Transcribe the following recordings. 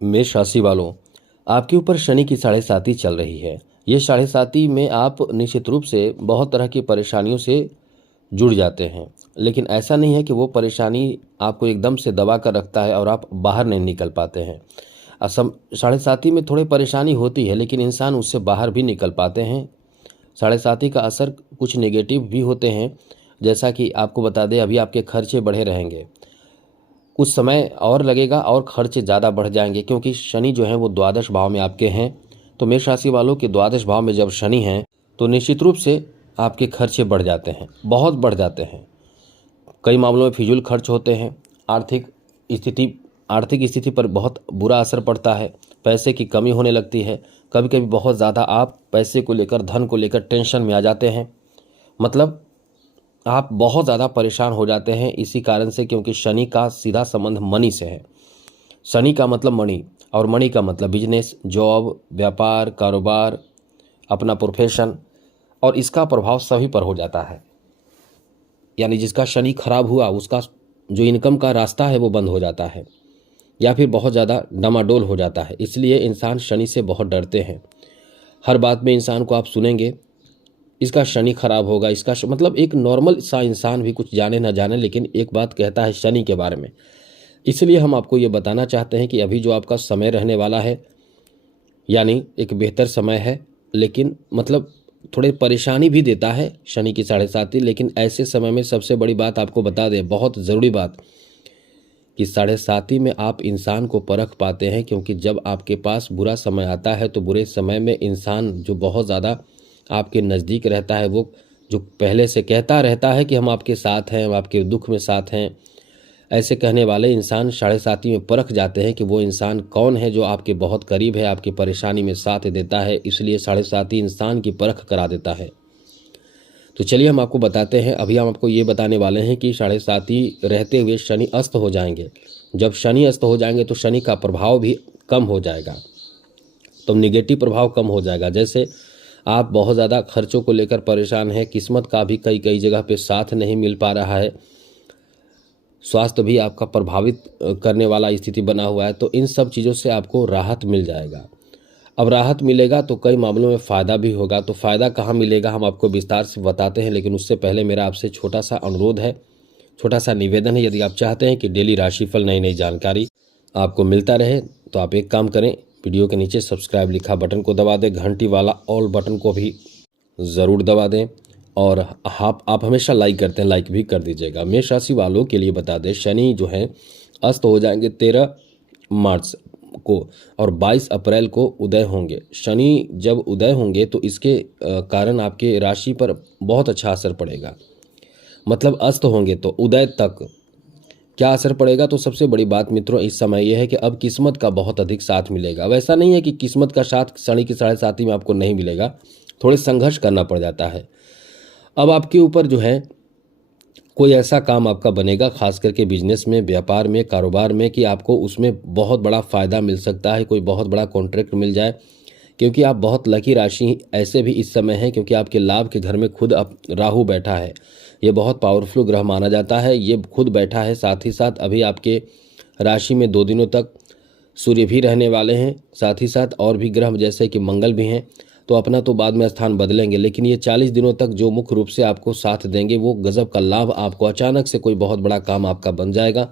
मेष राशि वालों, आपके ऊपर शनि की साढ़े साती चल रही है। ये साढ़े साती में आप निश्चित रूप से बहुत तरह की परेशानियों से जुड़ जाते हैं, लेकिन ऐसा नहीं है कि वो परेशानी आपको एकदम से दबा कर रखता है और आप बाहर नहीं निकल पाते हैं। असम साढ़े साती में थोड़ी परेशानी होती है, लेकिन इंसान उससे बाहर भी निकल पाते हैं। साढ़े साती का असर कुछ नेगेटिव भी होते हैं, जैसा कि आपको बता दें, अभी आपके खर्चे बढ़े रहेंगे, कुछ समय और लगेगा और खर्चे ज़्यादा बढ़ जाएंगे, क्योंकि शनि जो है वो द्वादश भाव में आपके हैं। तो मेष राशि वालों के द्वादश भाव में जब शनि हैं तो निश्चित रूप से आपके खर्चे बढ़ जाते हैं, बहुत बढ़ जाते हैं। कई मामलों में फिजूल खर्च होते हैं। आर्थिक स्थिति आर्थिक स्थिति पर बहुत बुरा असर पड़ता है। पैसे की कमी होने लगती है। कभी कभी बहुत ज़्यादा आप पैसे को लेकर, धन को लेकर टेंशन में आ जाते हैं। मतलब आप बहुत ज़्यादा परेशान हो जाते हैं इसी कारण से, क्योंकि शनि का सीधा संबंध मनी से है। शनि का मतलब मणि, और मणि का मतलब बिजनेस, जॉब, व्यापार, कारोबार, अपना प्रोफेशन, और इसका प्रभाव सभी पर हो जाता है। यानी जिसका शनि खराब हुआ उसका जो इनकम का रास्ता है वो बंद हो जाता है, या फिर बहुत ज़्यादा डमाडोल हो जाता है। इसलिए इंसान शनि से बहुत डरते हैं। हर बात में इंसान को आप सुनेंगे इसका शनि खराब होगा, मतलब एक नॉर्मल सा इंसान भी कुछ जाने ना जाने, लेकिन एक बात कहता है शनि के बारे में। इसलिए हम आपको ये बताना चाहते हैं कि अभी जो आपका समय रहने वाला है, यानी एक बेहतर समय है, लेकिन मतलब थोड़े परेशानी भी देता है शनि की साढ़े साती। लेकिन ऐसे समय में सबसे बड़ी बात आपको बता दें, बहुत ज़रूरी बात, कि साढ़े साती में आप इंसान को परख पाते हैं, क्योंकि जब आपके पास बुरा समय आता है तो बुरे समय में इंसान जो बहुत ज़्यादा आपके नज़दीक रहता है, वो जो पहले से कहता रहता है कि हम आपके साथ हैं, हम आपके दुख में साथ हैं, ऐसे कहने वाले इंसान साढ़े साती में परख जाते हैं कि वो इंसान कौन है जो आपके बहुत करीब है, आपकी परेशानी में साथ देता है। इसलिए साढ़े साती इंसान की परख करा देता है। तो चलिए हम आपको बताते हैं। अभी हम आपको ये बताने वाले हैं कि साढ़े साती रहते हुए शनि अस्त हो जाएंगे। जब शनि अस्त हो जाएंगे तो शनि का प्रभाव भी कम हो जाएगा, तो निगेटिव प्रभाव कम हो जाएगा। जैसे आप बहुत ज़्यादा खर्चों को लेकर परेशान हैं, किस्मत का भी कई कई जगह पे साथ नहीं मिल पा रहा है, स्वास्थ्य भी आपका प्रभावित करने वाला स्थिति बना हुआ है, तो इन सब चीज़ों से आपको राहत मिल जाएगा। अब राहत मिलेगा तो कई मामलों में फ़ायदा भी होगा। तो फ़ायदा कहाँ मिलेगा हम आपको विस्तार से बताते हैं, लेकिन उससे पहले मेरा आपसे छोटा सा अनुरोध है, छोटा सा निवेदन है। यदि आप चाहते हैं कि डेली राशिफल, नई नई जानकारी आपको मिलता रहे, तो आप एक काम करें, वीडियो के नीचे सब्सक्राइब लिखा बटन को दबा दें, घंटी वाला ऑल बटन को भी ज़रूर दबा दें, और आप हमेशा लाइक करते हैं, लाइक भी कर दीजिएगा। मेष राशि वालों के लिए बता दें, शनि जो है अस्त हो जाएंगे 13 मार्च को, और 22 अप्रैल को उदय होंगे। शनि जब उदय होंगे तो इसके कारण आपके राशि पर बहुत अच्छा असर पड़ेगा। मतलब अस्त होंगे तो उदय तक क्या असर पड़ेगा, तो सबसे बड़ी बात मित्रों इस समय यह है कि अब किस्मत का बहुत अधिक साथ मिलेगा। वैसा नहीं है कि किस्मत का साथ शनि की साढ़े साती में आपको नहीं मिलेगा, थोड़े संघर्ष करना पड़ जाता है। अब आपके ऊपर जो है कोई ऐसा काम आपका बनेगा, खास करके बिजनेस में, व्यापार में, कारोबार में, कि आपको उसमें बहुत बड़ा फ़ायदा मिल सकता है, कोई बहुत बड़ा कॉन्ट्रैक्ट मिल जाए। क्योंकि आप बहुत लकी राशि ऐसे भी इस समय है, क्योंकि आपके लाभ के घर में खुद अब राहु बैठा है। ये बहुत पावरफुल ग्रह माना जाता है, ये खुद बैठा है। साथ ही साथ अभी आपके राशि में 2 दिनों तक सूर्य भी रहने वाले हैं, साथ ही साथ और भी ग्रह जैसे कि मंगल भी हैं। तो अपना तो बाद में स्थान बदलेंगे, लेकिन ये 40 दिनों तक जो मुख्य रूप से आपको साथ देंगे, वो गजब का लाभ आपको, अचानक से कोई बहुत बड़ा काम आपका बन जाएगा,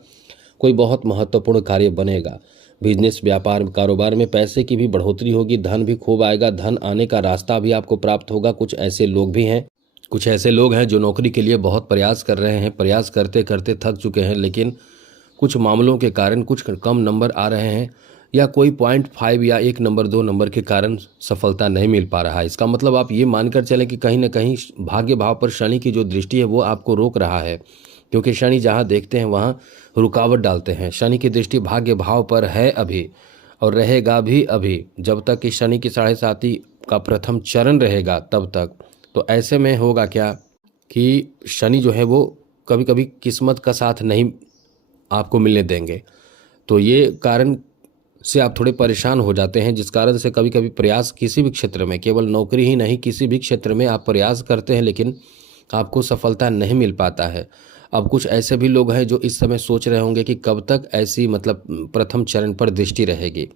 कोई बहुत महत्वपूर्ण कार्य बनेगा। बिजनेस, व्यापार, कारोबार में पैसे की भी बढ़ोतरी होगी, धन भी खूब आएगा, धन आने का रास्ता भी आपको प्राप्त होगा। कुछ ऐसे लोग हैं जो नौकरी के लिए बहुत प्रयास कर रहे हैं, प्रयास करते करते थक चुके हैं, लेकिन कुछ मामलों के कारण कुछ कम नंबर आ रहे हैं, या कोई 0.5 या 1 नंबर 2 नंबर के कारण सफलता नहीं मिल पा रहा है। इसका मतलब आप ये मानकर चलें कि कहीं ना कहीं भाग्य भाव पर शनि की जो दृष्टि है वो आपको रोक रहा है, क्योंकि शनि जहाँ देखते हैं वहाँ रुकावट डालते हैं। शनि की दृष्टि भाग्य भाव पर है अभी, और रहेगा भी अभी, जब तक कि शनि की साढ़े साती का प्रथम चरण रहेगा तब तक। तो ऐसे में होगा क्या कि शनि जो है वो कभी कभी किस्मत का साथ नहीं आपको मिलने देंगे। तो ये कारण से आप थोड़े परेशान हो जाते हैं, जिस कारण से कभी कभी प्रयास किसी भी क्षेत्र में, केवल नौकरी ही नहीं, किसी भी क्षेत्र में आप प्रयास करते हैं, लेकिन आपको सफलता नहीं मिल पाता है। अब कुछ ऐसे भी लोग हैं जो इस समय सोच रहे होंगे कि कब तक ऐसी मतलब प्रथम चरण पर दृष्टि रहेगी,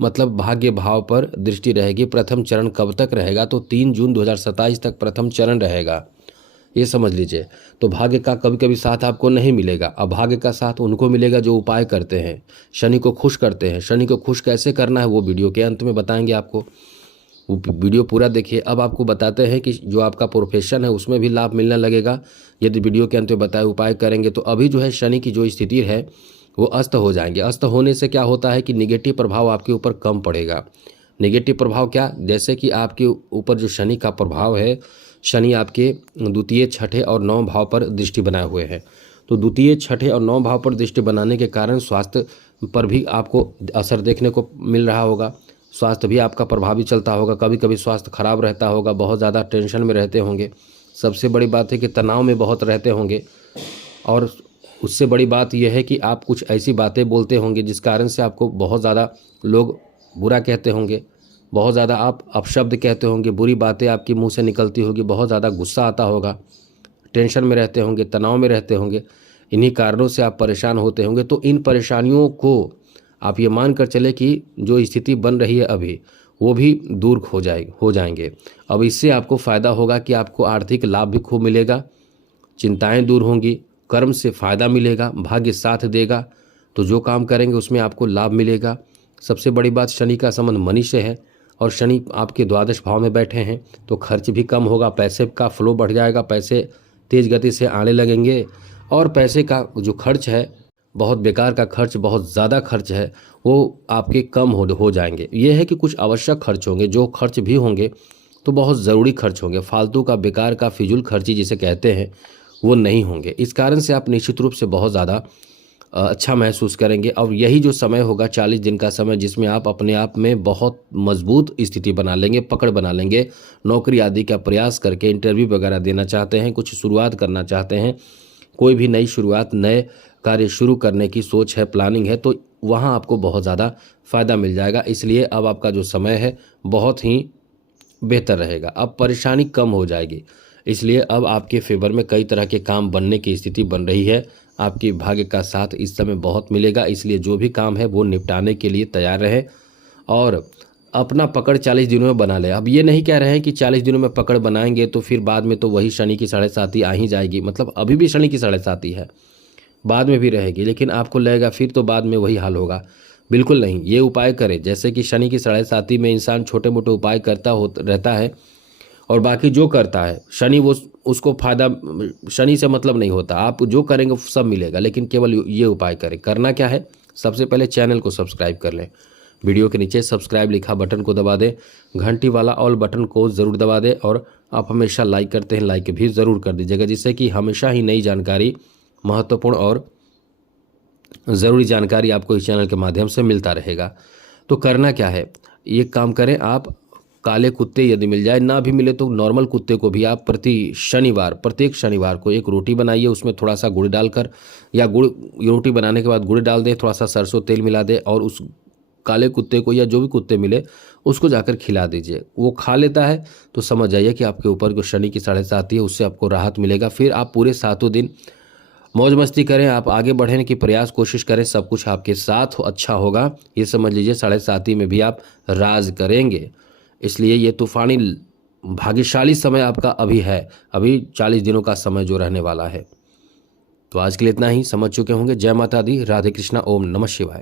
मतलब भाग्य भाव पर दृष्टि रहेगी। प्रथम चरण कब तक रहेगा? तो 3 जून 2027 तक प्रथम चरण रहेगा, ये समझ लीजिए। तो भाग्य का कभी कभी साथ आपको नहीं मिलेगा। अब भाग्य का साथ उनको मिलेगा जो उपाय करते हैं, शनि को खुश करते हैं। शनि को खुश कैसे करना है वो वीडियो के अंत में बताएंगे आपको, वो वीडियो पूरा देखिए। अब आपको बताते हैं कि जो आपका प्रोफेशन है उसमें भी लाभ मिलने लगेगा यदि वीडियो के अंत में बताए उपाय करेंगे। तो अभी जो है शनि की जो स्थिति है वो अस्त हो जाएंगे। अस्त होने से क्या होता है कि निगेटिव प्रभाव आपके ऊपर कम पड़ेगा। निगेटिव प्रभाव क्या? जैसे कि आपके ऊपर जो शनि का प्रभाव है, शनि आपके द्वितीय, छठे और 9 भाव पर दृष्टि बनाए हुए हैं। तो द्वितीय, छठे और 9 भाव पर दृष्टि बनाने के कारण स्वास्थ्य पर भी आपको असर देखने को मिल रहा होगा। स्वास्थ्य भी आपका प्रभावित चलता होगा, कभी कभी स्वास्थ्य खराब रहता होगा, बहुत ज़्यादा टेंशन में रहते होंगे। सबसे बड़ी बात है कि तनाव में बहुत रहते होंगे। और उससे बड़ी बात यह है कि आप कुछ ऐसी बातें बोलते होंगे जिस कारण से आपको बहुत ज़्यादा लोग बुरा कहते होंगे, बहुत ज़्यादा आप अपशब्द कहते होंगे, बुरी बातें आपके मुंह से निकलती होगी, बहुत ज़्यादा गुस्सा आता होगा, टेंशन में रहते होंगे, तनाव में रहते होंगे। इन्हीं कारणों से आप परेशान होते होंगे। तो इन परेशानियों को आप ये मान कर चले कि जो स्थिति बन रही है अभी वो भी दूर हो जाएंगे। अब इससे आपको फ़ायदा होगा कि आपको आर्थिक लाभ भी खूब मिलेगा, चिंताएं दूर होंगी, कर्म से फ़ायदा मिलेगा, भाग्य साथ देगा। तो जो काम करेंगे उसमें आपको लाभ मिलेगा। सबसे बड़ी बात, शनि का संबंध मनी से है और शनि आपके द्वादश भाव में बैठे हैं तो खर्च भी कम होगा, पैसे का फ्लो बढ़ जाएगा, पैसे तेज़ गति से आने लगेंगे। और पैसे का जो खर्च है, बहुत बेकार का खर्च, बहुत ज़्यादा खर्च है, वो आपके कम हो जाएंगे। ये है कि कुछ आवश्यक खर्च होंगे, जो खर्च भी होंगे तो बहुत ज़रूरी खर्च होंगे, फालतू का बेकार का फिजूल खर्ची जिसे कहते हैं वो नहीं होंगे। इस कारण से आप निश्चित रूप से बहुत ज़्यादा अच्छा महसूस करेंगे। और यही जो समय होगा 40 दिन का समय, जिसमें आप अपने आप में बहुत मजबूत स्थिति बना लेंगे, पकड़ बना लेंगे। नौकरी आदि का प्रयास करके इंटरव्यू वगैरह देना चाहते हैं, कुछ शुरुआत करना चाहते हैं, कोई भी नई शुरुआत, नए कार्य शुरू करने की सोच है, प्लानिंग है, तो वहाँ आपको बहुत ज़्यादा फ़ायदा मिल जाएगा। इसलिए अब आपका जो समय है बहुत ही बेहतर रहेगा, अब परेशानी कम हो जाएगी। इसलिए अब आपके फेवर में कई तरह के काम बनने की स्थिति बन रही है। आपकी भाग्य का साथ इस समय बहुत मिलेगा। इसलिए जो भी काम है वो निपटाने के लिए तैयार रहें और अपना पकड़ 40 दिनों में बना ले। अब ये नहीं कह रहे हैं कि 40 दिनों में पकड़ बनाएंगे तो फिर बाद में तो वही शनि की 7.5 आ ही जाएगी। मतलब अभी भी शनि की 7.5 है, बाद में भी रहेगी, लेकिन आपको लगेगा फिर तो बाद में वही हाल होगा। बिल्कुल नहीं, ये उपाय करें। जैसे कि शनि की 7.5 में इंसान छोटे मोटे उपाय करता रहता है और बाकी जो करता है शनि वो उसको फायदा, शनि से मतलब नहीं होता। आप जो करेंगे सब मिलेगा, लेकिन केवल ये उपाय करें। करना क्या है, सबसे पहले चैनल को सब्सक्राइब कर लें। वीडियो के नीचे सब्सक्राइब लिखा बटन को दबा दें, घंटी वाला ऑल बटन को ज़रूर दबा दें। और आप हमेशा लाइक करते हैं, लाइक भी ज़रूर कर दीजिएगा, जिससे कि हमेशा ही नई जानकारी, महत्वपूर्ण और ज़रूरी जानकारी आपको इस चैनल के माध्यम से मिलता रहेगा। तो करना क्या है, ये काम करें आप। काले कुत्ते यदि मिल जाए, ना भी मिले तो नॉर्मल कुत्ते को भी आप प्रत्येक शनिवार को एक रोटी बनाइए, उसमें थोड़ा सा गुड़ डालकर, या रोटी बनाने के बाद गुड़ डाल दें, थोड़ा सा सरसों तेल मिला दें और उस काले कुत्ते को या जो भी कुत्ते मिले उसको जाकर खिला दीजिए। वो खा लेता है तो समझ जाइए कि आपके ऊपर जो शनि की 7.5 है उससे आपको राहत मिलेगा। फिर आप पूरे 7 दिन मौज मस्ती करें, आप आगे बढ़ने की प्रयास कोशिश करें, सब कुछ आपके साथ अच्छा होगा। ये समझ लीजिए 7.5 में भी आप राज करेंगे। इसलिए ये तूफानी भाग्यशाली समय आपका अभी है, अभी 40 दिनों का समय जो रहने वाला है। तो आज के लिए इतना ही, समझ चुके होंगे। जय माता दी, राधे कृष्णा, ओम नमः शिवाय।